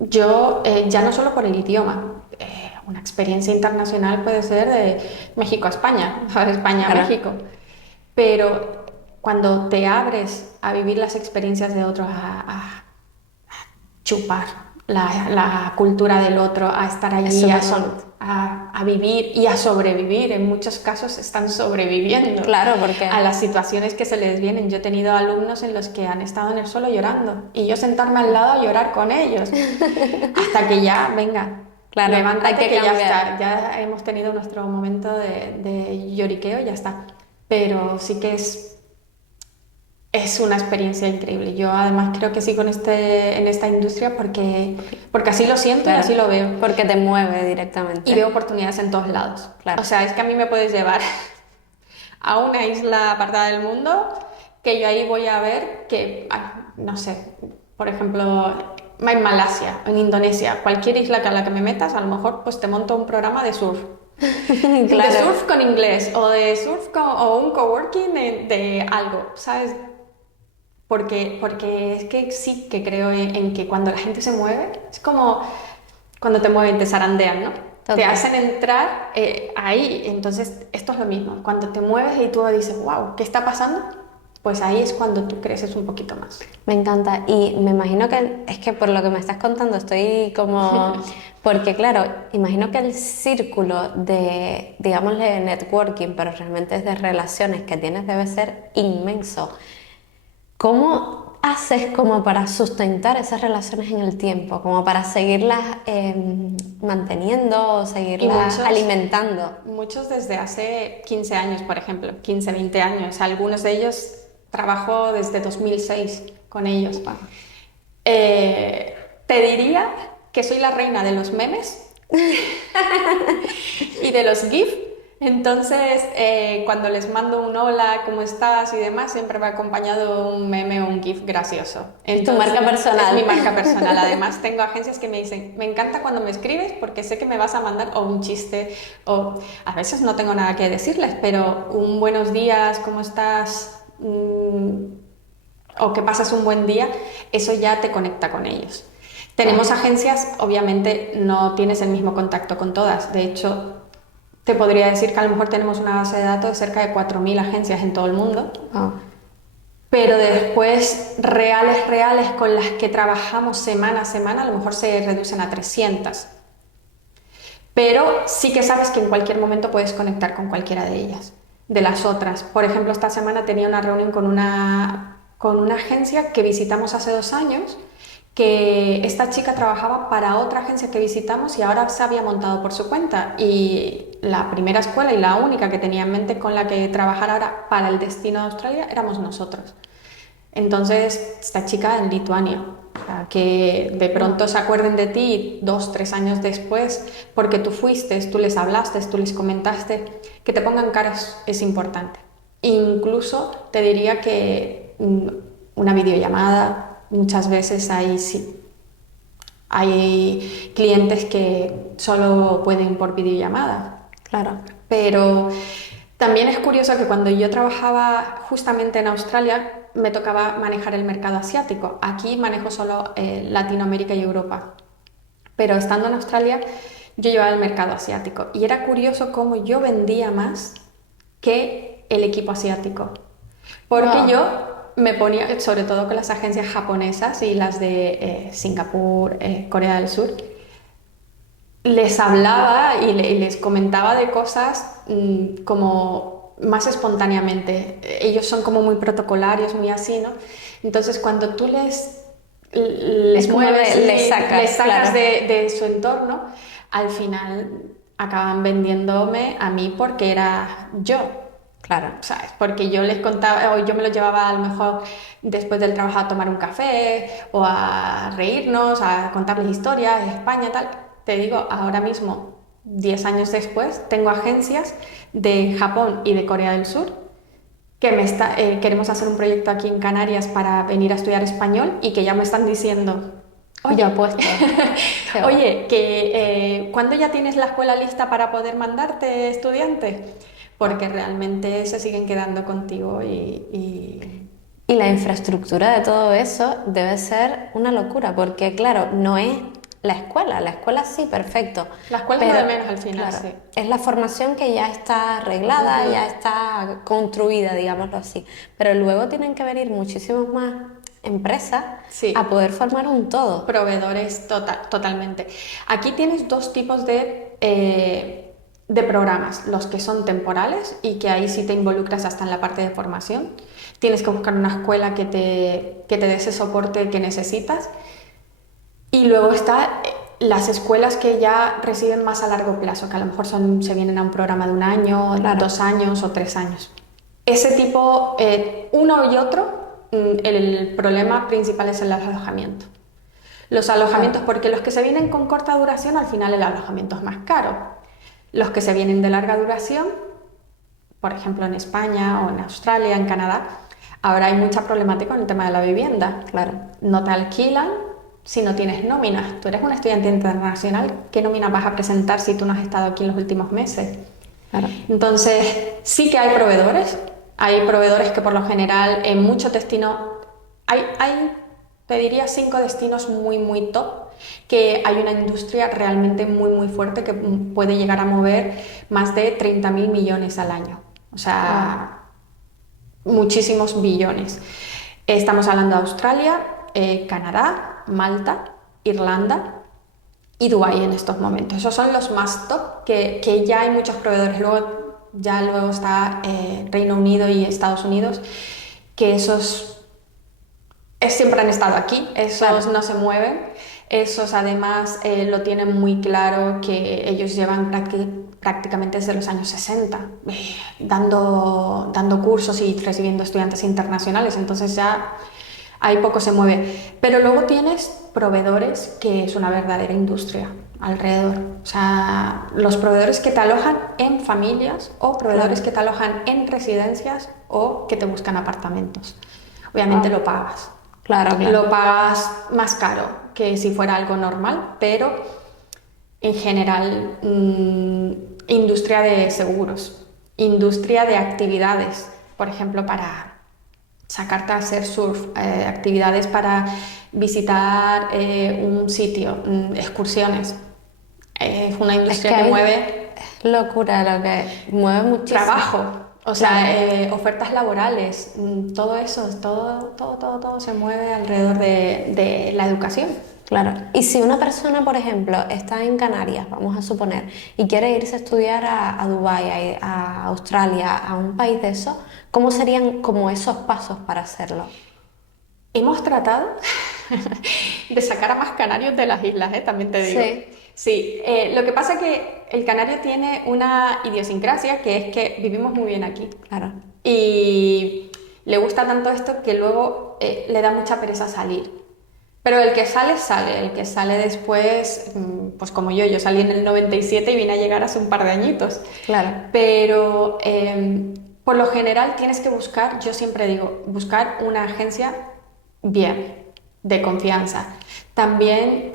yo, ya no solo por el idioma, una experiencia internacional puede ser de México a España, o de España a Claro. México, pero cuando te abres a vivir las experiencias de otros, a chupar la cultura del otro, a estar Es allí, súper bonito. a vivir y a sobrevivir. En muchos casos están sobreviviendo Claro, porque a las situaciones que se les vienen. Yo he tenido alumnos en los que han estado en el suelo llorando y yo sentarme al lado a llorar con ellos hasta que ya, venga, claro, hay levántate que que ya cambiar. está, ya hemos tenido nuestro momento de lloriqueo, ya está. Pero sí que es una experiencia increíble. Yo además creo que sigo en esta industria porque así lo siento y Claro, así lo veo. porque te mueve Y veo directamente. oportunidades en todos lados. Claro. O sea, es que a mí me puedes llevar a una isla apartada del mundo que yo ahí voy a ver que, no sé, por ejemplo, en Malasia, en Indonesia, cualquier isla a la que me metas, a lo mejor pues te monto un programa de surf. De Claro, surf con inglés o de surf o un coworking de algo, ¿sabes? Porque es que sí que creo en que cuando la gente se mueve, es como cuando te mueven, te zarandean, ¿no? Te total. hacen entrar ahí. Entonces, esto es lo mismo. Cuando te mueves y tú dices, wow, ¿qué está pasando? Pues ahí es cuando tú creces un poquito más. Me encanta y me imagino que es que por lo que me estás contando estoy como, porque claro, imagino que el círculo de, digámosle, networking, pero realmente es de relaciones que tienes debe ser inmenso. ¿Cómo haces como para sustentar esas relaciones en el tiempo, como para seguirlas manteniendo o Y seguirlas alimentando? muchos desde hace 15 años, por ejemplo, 15, 20 años. Algunos de ellos trabajo desde 2006 con ellos. Guau. Te diría que soy la reina de los memes y de los GIF. Entonces, cuando les mando un hola, ¿cómo estás? Y demás, siempre va acompañado un meme o un GIF gracioso. Es tu marca personal. Es mi marca personal. Además, tengo agencias que me dicen, me encanta cuando me escribes porque sé que me vas a mandar o un chiste o a veces no tengo nada que decirles, pero un buenos días, ¿cómo estás? O que pasas un buen día, eso ya te conecta con ellos. Tenemos agencias, obviamente no tienes el mismo contacto con todas. De hecho, te podría decir que a lo mejor tenemos una base de datos de cerca de 4.000 agencias en todo el mundo, Oh, pero después reales con las que trabajamos semana a semana, a lo mejor se reducen a 300. Pero sí que sabes que en cualquier momento puedes conectar con cualquiera de ellas, de las otras. Por ejemplo, esta semana tenía una reunión con una agencia que visitamos hace 2 años, que esta chica trabajaba para otra agencia que visitamos y ahora se había montado por su cuenta. Y la primera escuela y la única que tenía en mente con la que trabajar ahora para el destino de Australia éramos nosotros. Entonces, esta chica en Lituania, o sea, que de pronto se acuerden de ti 2, 3 años después, porque tú fuiste, tú les hablaste, tú les comentaste, que te pongan caras es importante. Incluso te diría que una videollamada, muchas veces hay clientes que solo pueden por videollamada. claro. Pero también es curioso que cuando yo trabajaba justamente en Australia, me tocaba manejar el mercado asiático. Aquí manejo solo Latinoamérica y Europa. Pero estando en Australia, yo llevaba el mercado asiático. Y era curioso cómo yo vendía más que el equipo asiático. Porque Wow. yo me ponía, sobre todo con las agencias japonesas y las de Singapur, Corea del Sur, les hablaba y les comentaba de cosas como más espontáneamente. Ellos son como muy protocolarios, muy así, ¿no? Entonces, cuando tú les Es como mueves, les sacas, claro. de su entorno, al final acaban vendiéndome a mí porque era yo. Claro. ¿Sabes? Porque yo les contaba, o yo me los llevaba a lo mejor después del trabajo a tomar un café o a reírnos, a contarles historias de España, tal. Te digo, ahora mismo, 10 años después, tengo agencias de Japón y de Corea del Sur que queremos hacer un proyecto aquí en Canarias para venir a estudiar español y que ya me están diciendo, Yo apuesto. Qué guay. oye, que ¿cuándo ya tienes la escuela lista para poder mandarte estudiantes? Porque realmente se siguen quedando contigo Y la infraestructura de todo eso debe ser una locura, porque claro, no es la escuela sí, perfecto. La escuela es lo de menos al final, claro, sí. es la formación que ya está arreglada, ya está construida, digámoslo así. Pero luego tienen que venir muchísimas más empresas Sí. a poder formar un todo. Proveedores totalmente. Aquí tienes dos tipos de programas, los que son temporales y que ahí sí te involucras hasta en la parte de formación. Tienes que buscar una escuela que te dé ese soporte que necesitas. Y luego está las escuelas que ya reciben más a largo plazo, que a lo mejor se vienen a un programa de 1 año, Claro. 2 años o 3 años. Ese tipo, uno y otro, el problema principal es el alojamiento. Los alojamientos, porque los que se vienen con corta duración, al final el alojamiento es más caro. Los que se vienen de larga duración, por ejemplo en España o en Australia, en Canadá, ahora hay mucha problemática con el tema de la vivienda. Claro. No te alquilan si no tienes nóminas. Tú eres un estudiante internacional, ¿qué nómina vas a presentar si tú no has estado aquí en los últimos meses? Claro. Entonces, sí que hay proveedores que por lo general en muchos destinos, hay te diría 5 destinos muy top, que hay una industria realmente muy fuerte que puede llegar a mover más de 30.000 millones al año. O sea, muchísimos billones. Estamos hablando de Australia, Canadá, Malta, Irlanda y Dubái en estos momentos. Esos son los más top, que ya hay muchos proveedores. Luego está Reino Unido y Estados Unidos, que esos siempre han estado aquí, esos no se mueven. Esos además lo tienen muy claro, que ellos llevan prácticamente desde los años 60 dando cursos y recibiendo estudiantes internacionales, entonces ya ahí poco se mueve. Pero luego tienes proveedores que es una verdadera industria alrededor. O sea, los proveedores que te alojan en familias o proveedores que te alojan en residencias o que te buscan apartamentos. Obviamente lo pagas. Claro. Lo pagas más caro que si fuera algo normal, pero en general, industria de seguros, industria de actividades, por ejemplo, para sacarte a hacer surf, actividades para visitar un sitio, excursiones. Es una industria que mueve locura, lo que mueve muchísimo. trabajo. O sea, ofertas laborales, todo eso, todo se mueve alrededor de la educación. Claro. Y si una persona, por ejemplo, está en Canarias, vamos a suponer, y quiere irse a estudiar a Dubái, a Australia, a un país de eso, ¿cómo serían como esos pasos para hacerlo? Hemos tratado de sacar a más canarios de las islas, también te digo. Sí. Sí, lo que pasa es que el canario tiene una idiosincrasia, que es que vivimos muy bien aquí. Claro. Y le gusta tanto esto que luego le da mucha pereza salir. Pero el que sale. El que sale después, pues como yo salí en el 97 y vine a llegar hace un par de añitos. Claro. Pero por lo general tienes que buscar, yo siempre digo, buscar una agencia bien, de confianza. También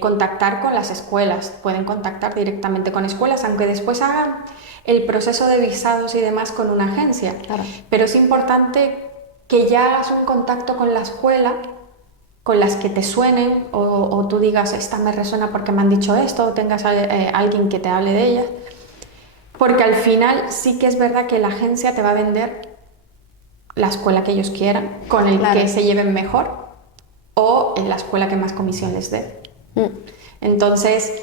contactar con las escuelas. Pueden contactar directamente con escuelas, aunque después hagan el proceso de visados y demás con una agencia. Claro. Pero es importante que ya hagas un contacto con la escuela, con las que te suenen, o tú digas, esta me resuena porque me han dicho esto, o tengas alguien que te hable de ellas. Porque al final sí que es verdad que la agencia te va a vender la escuela que ellos quieran, con el que se lleven mejor, o en la escuela que más comisión les dé. Entonces,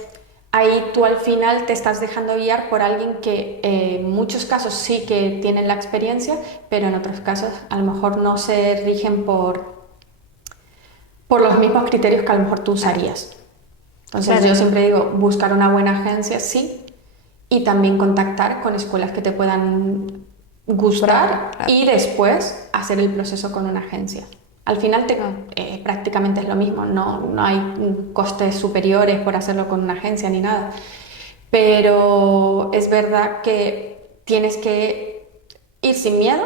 ahí tú al final te estás dejando guiar por alguien que en muchos casos sí que tienen la experiencia, pero en otros casos a lo mejor no se rigen por los mismos criterios que a lo mejor tú usarías. Entonces yo siempre digo, buscar una buena agencia, sí, y también contactar con escuelas que te puedan gustar y después hacer el proceso con una agencia. Al final prácticamente es lo mismo, no hay costes superiores por hacerlo con una agencia ni nada, pero es verdad que tienes que ir sin miedo,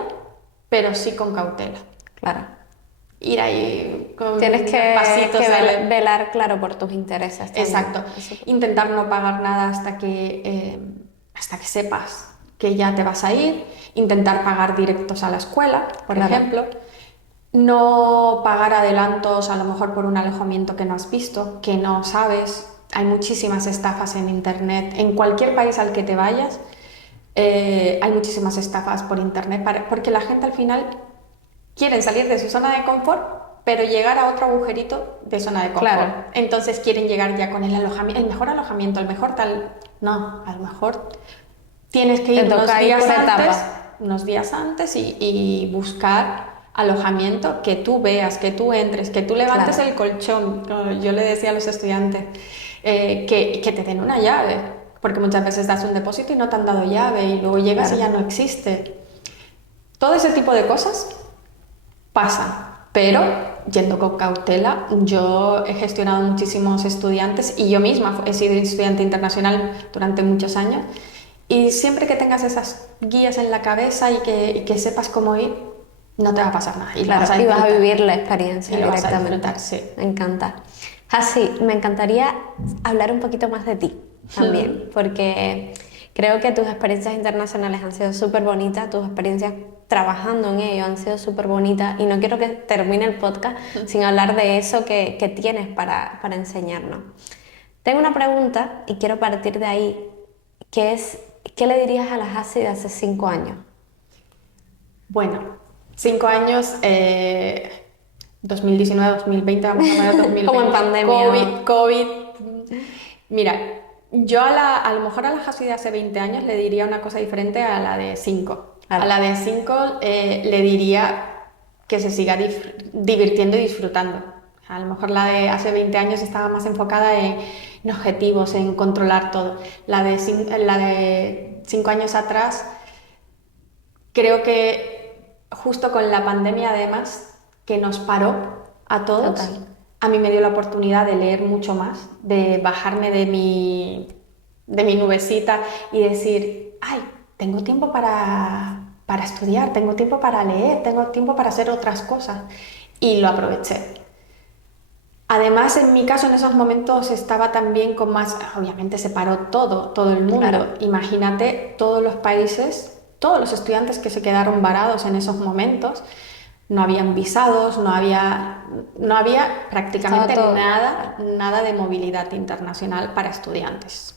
pero sí con cautela. Claro. Ir ahí con tienes que pasitos, velar, claro, por tus intereses también. Exacto. Intentar no pagar nada hasta que sepas que ya te vas a ir. Intentar pagar directos a la escuela, por ejemplo. no pagar adelantos a lo mejor por un alojamiento que no has visto, que no sabes. Hay muchísimas estafas en internet. En cualquier país al que te vayas, hay muchísimas estafas por internet, porque la gente al final quiere salir de su zona de confort, pero llegar a otro agujerito de zona de confort. Claro. Entonces quieren llegar ya con el mejor alojamiento, el mejor tal. No, a lo mejor tienes que ir unos días antes y buscar alojamiento que tú veas, que tú entres, que tú levantes Claro. el colchón. Yo le decía a los estudiantes que te den una llave, porque muchas veces das un depósito y no te han dado llave y luego llegas Claro. y ya no existe. Todo ese tipo de cosas pasa, pero yendo con cautela. Yo he gestionado muchísimos estudiantes y yo misma he sido estudiante internacional durante muchos años, y siempre que tengas esas guías en la cabeza y que sepas cómo ir, no te va a pasar nada y Claro, lo vas a y vas a disfrutar. vivir la experiencia Y lo vas a directamente. disfrutar, sí. Me encanta. Así, me encantaría hablar un poquito más de ti también, porque creo que tus experiencias internacionales han sido súper bonitas, tus experiencias trabajando en ello han sido súper bonitas, y no quiero que termine el podcast sin hablar de eso que tienes para enseñarnos. Tengo una pregunta y quiero partir de ahí, que es, ¿qué le dirías a las Hasi de hace 5 años? Bueno, 5 años, 2019, 2020, vamos a poner 2020. Como en pandemia. COVID. Mira, yo a lo mejor a la Hasi de hace 20 años le diría una cosa diferente a la de 5. Claro. A la de 5 le diría que se siga divirtiendo y disfrutando. A lo mejor la de hace 20 años estaba más enfocada en objetivos, en controlar todo. La de 5 años atrás, creo que justo con la pandemia, además, que nos paró a todos, Total. a mí me dio la oportunidad de leer mucho más, de bajarme de mi nubecita y decir, ay, tengo tiempo para estudiar, tengo tiempo para leer, tengo tiempo para hacer otras cosas. Y lo aproveché. Además, en mi caso, en esos momentos estaba también con más, obviamente se paró todo el mundo. Claro. Imagínate todos los países, todos los estudiantes que se quedaron varados en esos momentos. No habían visados, no había prácticamente Estaba todo. nada de movilidad internacional para estudiantes.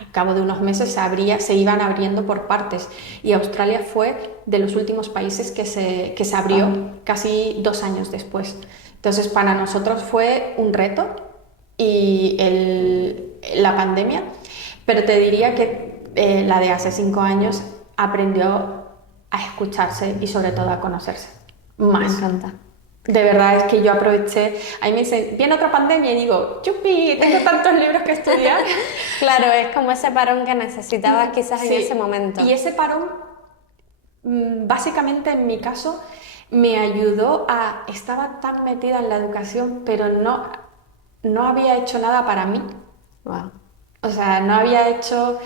Al cabo de unos meses se iban abriendo por partes, y Australia fue de los últimos países que se abrió casi 2 años después. Entonces, para nosotros fue un reto y la pandemia, pero te diría que la de hace 5 años aprendió a escucharse y sobre todo a conocerse más. Me encanta. De verdad es que yo aproveché, ahí me dicen, viene otra pandemia y digo, ¡yupi! Tengo tantos libros que estudiar. Claro, es como ese parón que necesitabas quizás en Sí. ese momento. Y ese parón, básicamente en mi caso, me ayudó estaba tan metida en la educación, pero no había hecho nada para mí. Wow. O sea, no había hecho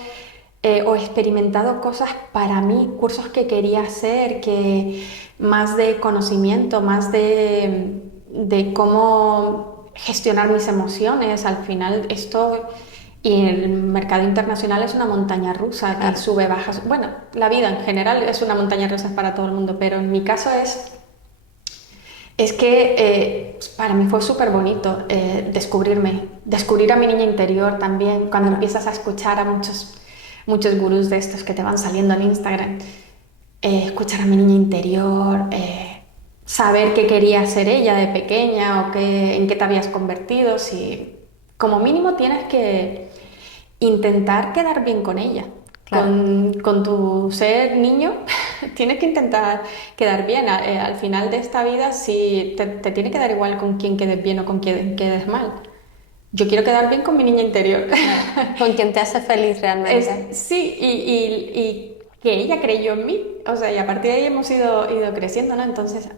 o experimentado cosas para mí, cursos que quería hacer, que más de conocimiento, más de cómo gestionar mis emociones. Al final esto, y el mercado internacional es una montaña rusa, que sube, baja. Bueno, la vida en general es una montaña rusa para todo el mundo, pero en mi caso es que para mí fue súper bonito descubrir a mi niña interior también, cuando empiezas a escuchar a muchos gurús de estos que te van saliendo en Instagram, escuchar a mi niña interior, saber qué quería ser ella de pequeña o en qué te habías convertido. Si como mínimo tienes que intentar quedar bien con ella. Claro. Con tu ser niño tienes que intentar quedar bien. Al final de esta vida, si te tiene que dar igual con quién quedes bien o con quién quedes mal. Yo quiero quedar bien con mi niña interior. Con quien te hace feliz realmente. Sí, y que ella creyó en mí. O sea, y a partir de ahí hemos ido creciendo, ¿no? Entonces,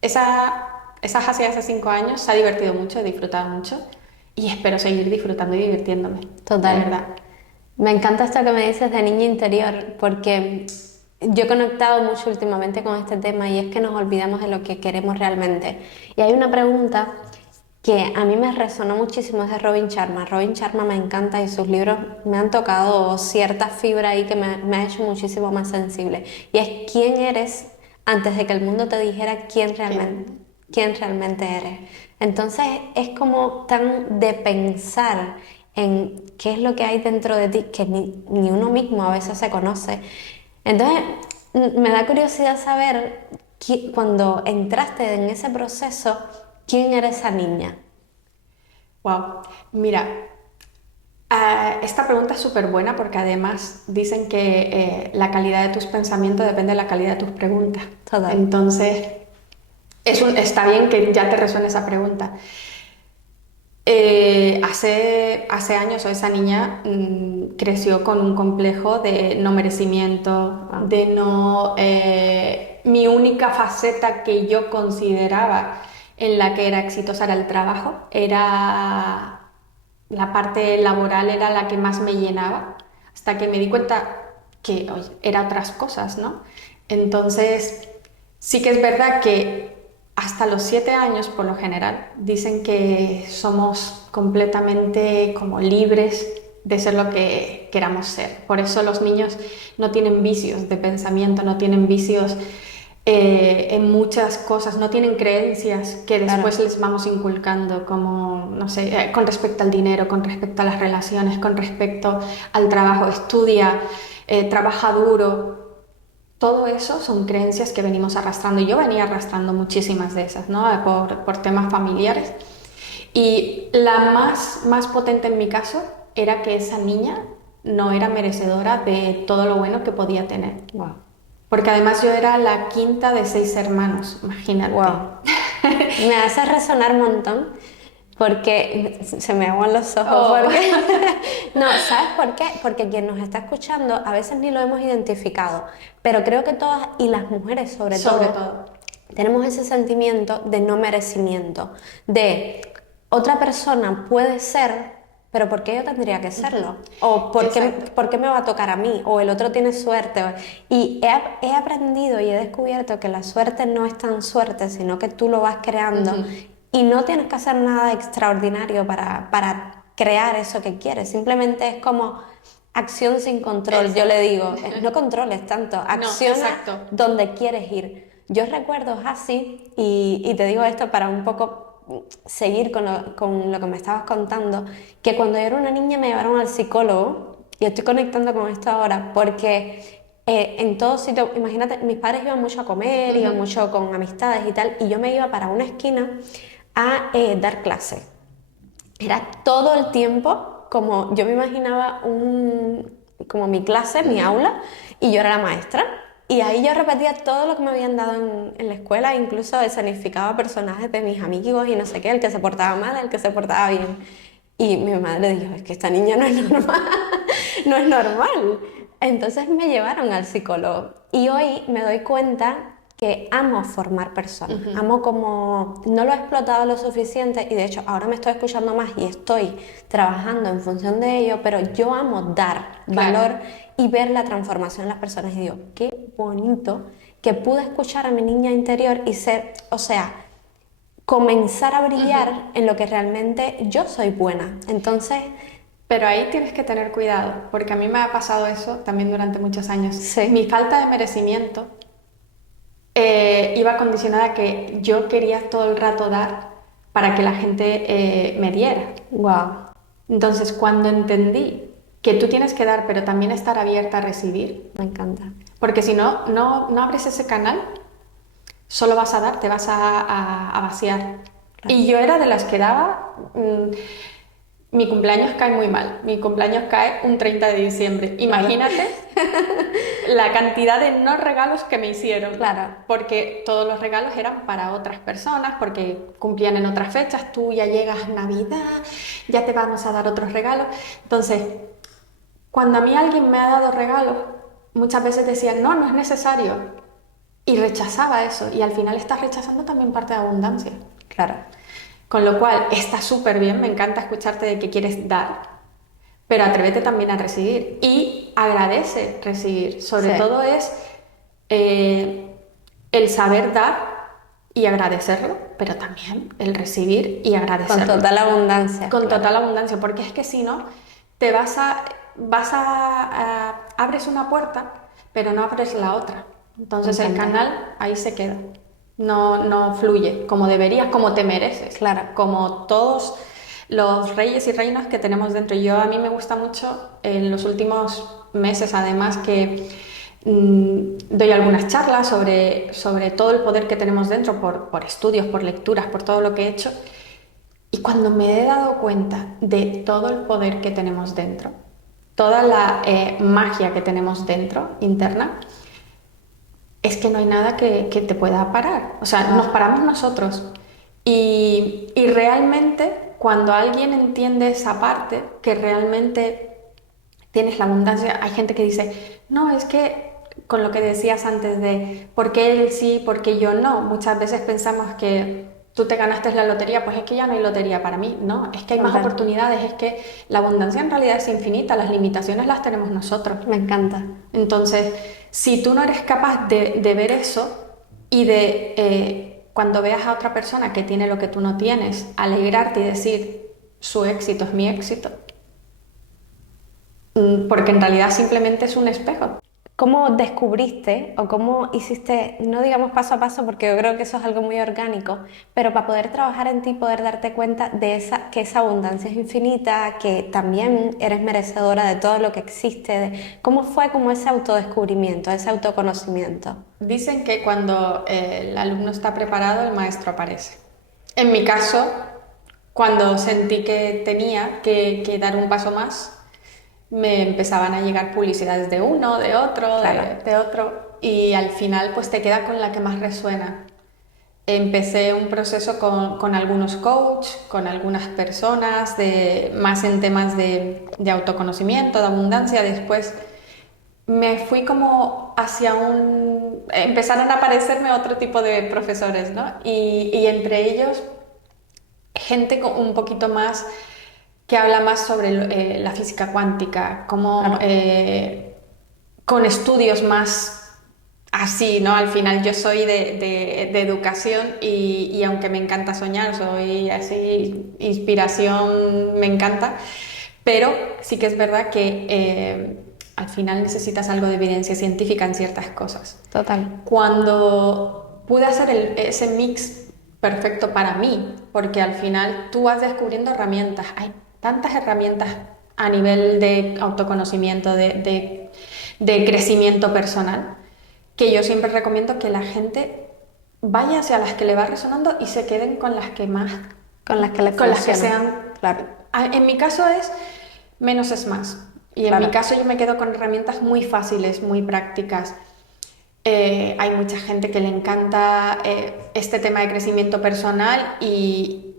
esa Hasi hace 5 años se ha divertido mucho, he disfrutado mucho, y espero seguir disfrutando y divirtiéndome. Total. De verdad. Me encanta esto que me dices de niña interior, porque yo he conectado mucho últimamente con este tema, y es que nos olvidamos de lo que queremos realmente. Y hay una pregunta que a mí me resonó muchísimo, es de Robin Sharma. Robin Sharma me encanta y sus libros me han tocado cierta fibra ahí que me ha hecho muchísimo más sensible. Y es: ¿quién eres antes de que el mundo te dijera quién realmente quién realmente eres. Entonces es como tan de pensar en qué es lo que hay dentro de ti que ni uno mismo a veces se conoce. Entonces me da curiosidad saber cuando entraste en ese proceso, ¿quién era esa niña? Wow. Mira, esta pregunta es súper buena porque además dicen que la calidad de tus pensamientos depende de la calidad de tus preguntas. Total. Entonces, está bien que ya te resuene esa pregunta. Hace años esa niña creció con un complejo de no merecimiento, Ah, de no... mi única faceta que yo consideraba en la que era exitosa era el trabajo, era la parte laboral era la que más me llenaba, hasta que me di cuenta que oye, era otras cosas, ¿no? Entonces, sí que es verdad que hasta los 7 años, por lo general, dicen que somos completamente como libres de ser lo que queramos ser. Por eso los niños no tienen vicios de pensamiento, no tienen vicios en muchas cosas, no tienen creencias que después claro. les vamos inculcando, como, no sé, con respecto al dinero, con respecto a las relaciones, con respecto al trabajo, estudia, trabaja duro. Todo eso son creencias que venimos arrastrando y yo venía arrastrando muchísimas de esas, ¿no? Por temas familiares. Y la más potente en mi caso era que esa niña no era merecedora de todo lo bueno que podía tener. Wow. Porque además yo era la quinta de 6 hermanos, imagínate. Wow. Me hace resonar un montón porque se me aguan los ojos. Oh. Porque no, ¿sabes por qué? Porque quien nos está escuchando a veces ni lo hemos identificado, pero creo que todas, y las mujeres Sobre todo. tenemos ese sentimiento de no merecimiento, de otra persona puede ser, pero ¿por qué yo tendría que serlo? O Exacto. ¿por qué me va a tocar a mí? O el otro tiene suerte. Y he aprendido y he descubierto que la suerte no es tan suerte, sino que tú lo vas creando y no tienes que hacer nada extraordinario para crear eso que quieres. Simplemente es como acción sin control. Yo le digo, no controles tanto, No, acciona exacto. donde quieres ir. Yo recuerdo así, y te digo esto para un poco seguir con lo que me estabas contando, que cuando yo era una niña me llevaron al psicólogo, y estoy conectando con esto ahora, porque en todo sitio, imagínate, mis padres iban mucho a comer, iban mucho con amistades y tal, y yo me iba para una esquina a dar clase. Era todo el tiempo como yo me imaginaba como mi clase, mi aula, y yo era la maestra. Y ahí yo repetía todo lo que me habían dado en la escuela, incluso escenificaba personajes de mis amigos y no sé qué, el que se portaba mal, el que se portaba bien. Y mi madre dijo, es que esta niña no es normal, no es normal. Entonces me llevaron al psicólogo y hoy me doy cuenta que amo formar personas, amo como no lo he explotado lo suficiente y de hecho ahora me estoy escuchando más y estoy trabajando en función de ello, pero yo amo dar valor y ver la transformación en las personas y digo, qué bonito que pude escuchar a mi niña interior y ser, o sea, comenzar a brillar en lo que realmente yo soy buena. Entonces, Pero ahí tienes que tener cuidado, porque a mí me ha pasado eso también durante muchos años. Mi sí, falta de merecimiento iba condicionada a que yo quería todo el rato dar para que la gente me diera. wow, Entonces, cuando entendí que tú tienes que dar, pero también estar abierta a recibir, me encanta. porque si no, no abres ese canal, solo vas a dar, te vas a vaciar. Claro. Y yo era de las que daba... mi cumpleaños cae muy mal. Mi cumpleaños cae un 30 de diciembre. Claro. Imagínate la cantidad de no regalos que me hicieron. Claro. Porque todos los regalos eran para otras personas, porque cumplían en otras fechas. Tú ya llegas Navidad, ya te vamos a dar otros regalos. Entonces, cuando a mí alguien me ha dado regalos, muchas veces decían, no, no es necesario. Y rechazaba eso. Y al final estás rechazando también parte de abundancia. Claro. Con lo cual, está súper bien, me encanta escucharte de que quieres dar, pero atrévete también a recibir y agradece recibir. Sobre Sí. todo es el saber dar y agradecerlo, pero también el recibir y Con agradecerlo. total abundancia. Con claro. total abundancia, porque es que si no, te abres una puerta, pero no abres la otra. Entonces Me el encanta. canal ahí se queda. no fluye como deberías, como te mereces, Claro. como todos los reyes y reinas que tenemos dentro. A mí me gusta mucho en los últimos meses, además, que doy algunas charlas sobre todo el poder que tenemos dentro por estudios, por lecturas, por todo lo que he hecho. Y cuando me he dado cuenta de todo el poder que tenemos dentro, toda la magia que tenemos dentro, interna, es que no hay nada que te pueda parar. O sea, nos paramos nosotros. Y realmente, cuando alguien entiende esa parte, que realmente tienes la abundancia, hay gente que dice, no, es que con lo que decías antes de por qué él sí, por qué yo no, muchas veces pensamos que tú te ganaste la lotería, pues es que ya no hay lotería para mí, no, es que hay más Total. oportunidades, es que la abundancia en realidad es infinita, las limitaciones las tenemos nosotros. Me encanta. Entonces, si tú no eres capaz de ver eso y de cuando veas a otra persona que tiene lo que tú no tienes, alegrarte y decir, su éxito es mi éxito, porque en realidad simplemente es un espejo. ¿Cómo descubriste o cómo hiciste, no digamos paso a paso, porque yo creo que eso es algo muy orgánico, pero para poder trabajar en ti, poder darte cuenta de que esa abundancia es infinita, que también eres merecedora de todo lo que existe? ¿Cómo fue como ese autodescubrimiento, ese autoconocimiento? Dicen que cuando el alumno está preparado, el maestro aparece. En mi caso, cuando sentí que tenía que dar un paso más, me empezaban a llegar publicidades de uno, de otro, Claro. de otro, y al final pues te queda con la que más resuena. Empecé un proceso con algunos coaches, con algunas personas, más en temas de autoconocimiento, de abundancia. Después me fui como hacia empezaron a aparecerme otro tipo de profesores, ¿no? Y entre ellos gente un poquito más que habla más sobre la física cuántica, como Claro. con estudios más así, ¿no? Al final yo soy de educación y aunque me encanta soñar, soy así, inspiración me encanta, pero sí que es verdad que al final necesitas algo de evidencia científica en ciertas cosas. Total. Cuando pude hacer ese mix perfecto para mí, porque al final tú vas descubriendo herramientas, hay tantas herramientas a nivel de autoconocimiento, de crecimiento personal, que yo siempre recomiendo que la gente vaya hacia las que le va resonando y se queden con las que más, Con las que le con las que funcionan. sean. Claro. En mi caso es menos es más. Y en Claro. mi caso yo me quedo con herramientas muy fáciles, muy prácticas. Hay mucha gente que le encanta este tema de crecimiento personal y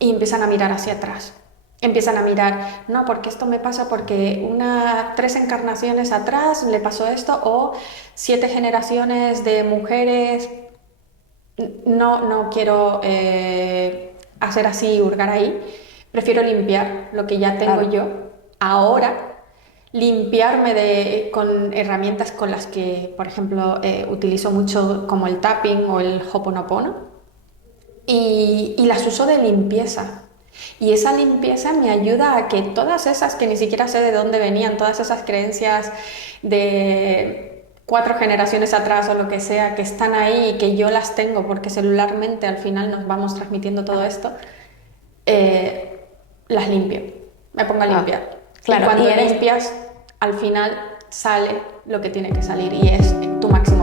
empiezan a mirar hacia atrás. Empiezan a mirar, no, porque esto me pasa porque 3 encarnaciones atrás le pasó esto o 7 generaciones de mujeres. No quiero hacer así, hurgar ahí. Prefiero limpiar lo que ya tengo Claro. yo ahora, limpiarme con herramientas con las que, por ejemplo, utilizo mucho como el tapping o el Ho'oponopono y las uso de limpieza. Y esa limpieza me ayuda a que todas esas que ni siquiera sé de dónde venían, todas esas creencias de 4 generaciones atrás o lo que sea, que están ahí y que yo las tengo porque celularmente al final nos vamos transmitiendo todo esto, las limpio, me pongo a limpiar. Claro, Y cuando y eres limpias, al final sale lo que tiene que salir y es tu máximo